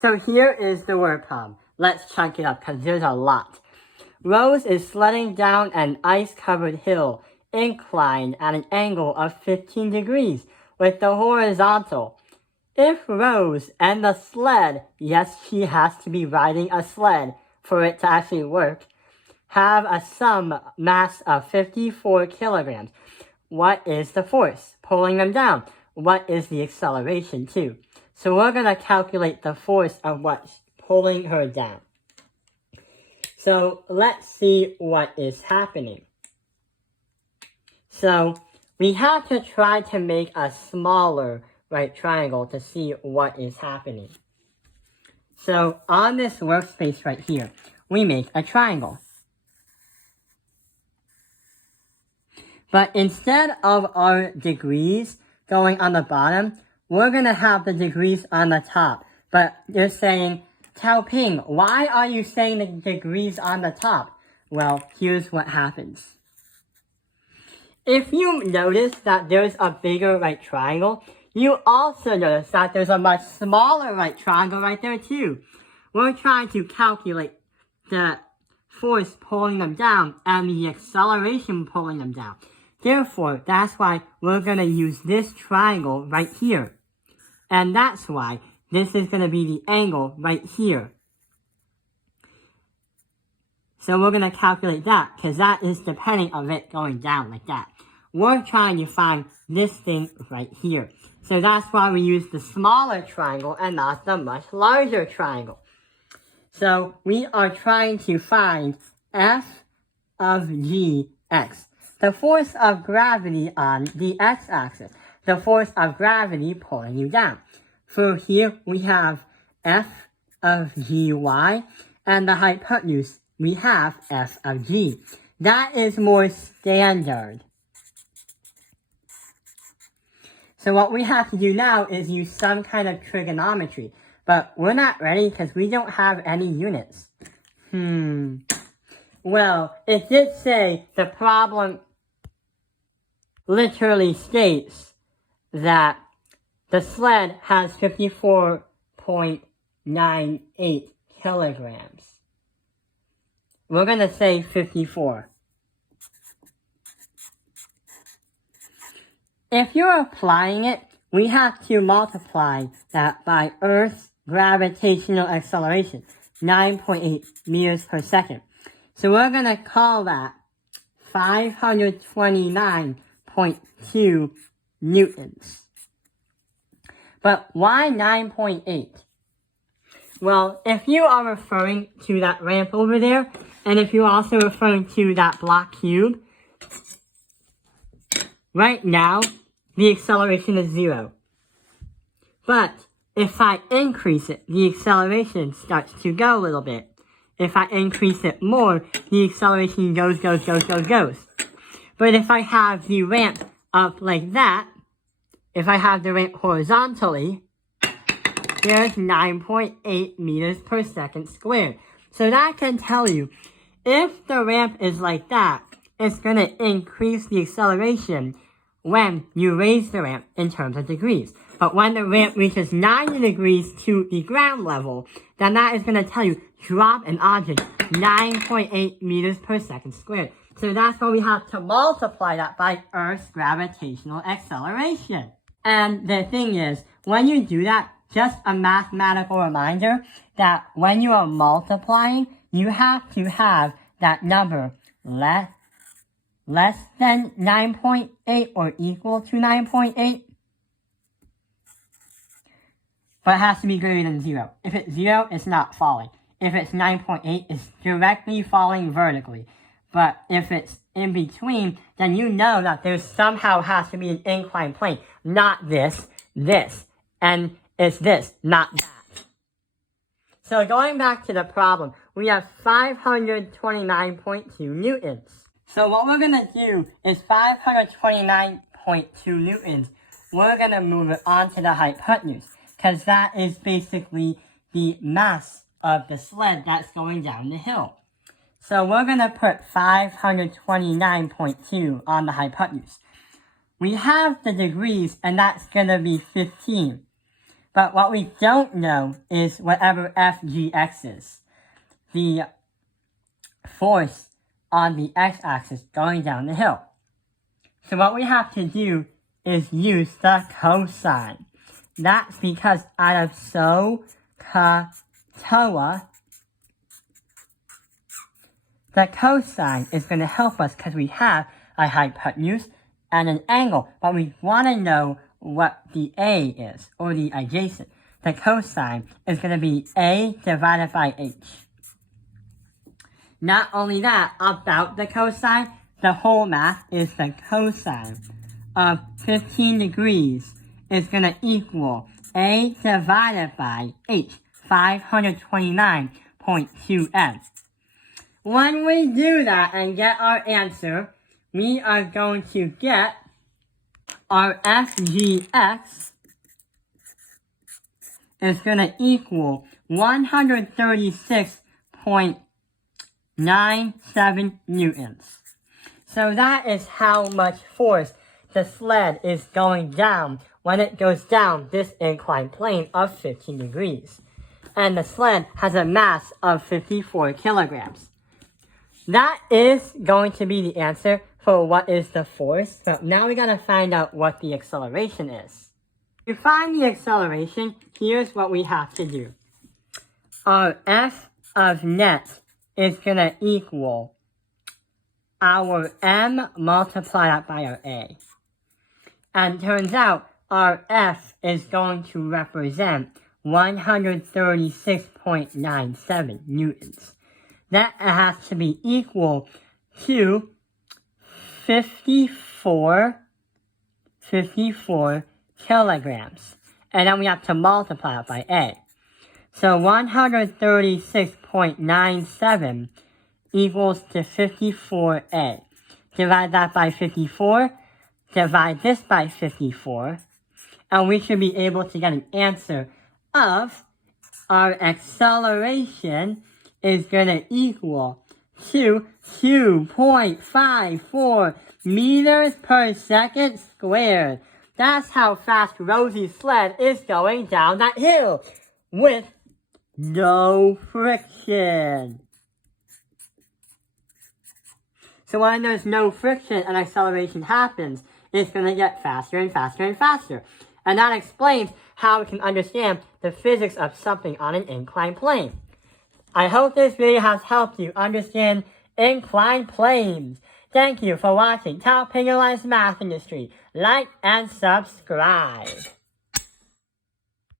So here is the word problem. Let's chunk it up because there's a lot. Rose is sledding down an ice-covered hill, inclined at an angle of 15 degrees with the horizontal. If Rose and the sled, yes, she has to be riding a sled for it to actually work, have a sum mass of 54 kilograms. What is the force pulling them down? What is the acceleration too? So we're going to calculate the force of what's pulling her down. So let's see what is happening. So we have to try to make a smaller right triangle to see what is happening. So on this workspace right here, we make a triangle. But instead of our degrees going on the bottom, we're going to have the degrees on the top. But you're saying, Tao Ping, why are you saying the degrees on the top? Well, here's what happens. If you notice that there's a bigger right triangle, you also notice that there's a much smaller right triangle right there too. We're trying to calculate the force pulling them down and the acceleration pulling them down. Therefore, that's why we're going to use this triangle right here. And that's why this is going to be the angle right here. So we're going to calculate that because that is depending on it going down like that. We're trying to find this thing right here. So that's why we use the smaller triangle and not the much larger triangle. So we are trying to find f of gx. The force of gravity on the x-axis. The force of gravity pulling you down. For here we have f of gy, and the hypotenuse we have f of g. That is more standard. So what we have to do now is use some kind of trigonometry. But we're not ready because we don't have any units. Well, it did say the problem literally states that the sled has 54.98 kilograms. We're going to say 54. If you're applying it, we have to multiply that by Earth's gravitational acceleration, 9.8 meters per second. So we're going to call that 529.2 newtons. But why 9.8? Well, if you are referring to that ramp over there, and if you're also referring to that block cube, right now, the acceleration is 0. But if I increase it, the acceleration starts to go a little bit. If I increase it more, the acceleration goes. But if I have the ramp up like that, if I have the ramp horizontally, there's 9.8 meters per second squared. So that can tell you, if the ramp is like that, it's going to increase the acceleration when you raise the ramp in terms of degrees. But when the ramp reaches 90 degrees to the ground level, then that is going to tell you drop an object 9.8 meters per second squared. So that's why we have to multiply that by Earth's gravitational acceleration. And the thing is, when you do that, just a mathematical reminder that when you are multiplying, you have to have that number less than 9.8 or equal to 9.8. But it has to be greater than 0. If it's 0, it's not falling. If it's 9.8, it's directly falling vertically. But if it's in between, then you know that there somehow has to be an inclined plane. Not this. And it's this, not that. So going back to the problem, we have 529.2 newtons. So what we're going to do is 529.2 newtons, we're going to move it onto the hypotenuse, because that is basically the mass of the sled that's going down the hill. So we're going to put 529.2 on the hypotenuse. We have the degrees, and that's going to be 15. But what we don't know is whatever FGX is. The force on the x-axis going down the hill. So what we have to do is use the cosine. That's because out of SOHCAHTOA, the cosine is going to help us because we have a hypotenuse and an angle, but we want to know what the A is, or the adjacent. The cosine is going to be A divided by H. Not only that, about the cosine, the whole math is the cosine of 15 degrees is going to equal A divided by H, 529.2m. When we do that and get our answer, we are going to get our FGX is going to equal 136.97 newtons. So that is how much force the sled is going down when it goes down this inclined plane of 15 degrees. And the sled has a mass of 54 kilograms. That is going to be the answer for what is the force, but now we gotta find out what the acceleration is. To find the acceleration, here's what we have to do. Our F of net is gonna equal our M multiplied out by our A. And turns out our F is going to represent 136.97 newtons. That has to be equal to 54 kilograms. And then we have to multiply it by A. So 136.97 equals to 54A. Divide that by 54, divide this by 54, and we should be able to get an answer of our acceleration is going to equal to 2.54 meters per second squared. That's how fast Rosie's sled is going down that hill with no friction. So when there's no friction and acceleration happens, it's going to get faster and faster and faster. And that explains how we can understand the physics of something on an inclined plane. I hope this video has helped you understand inclined planes. Thank you for watching Top Penalized Math Industry. Like and subscribe.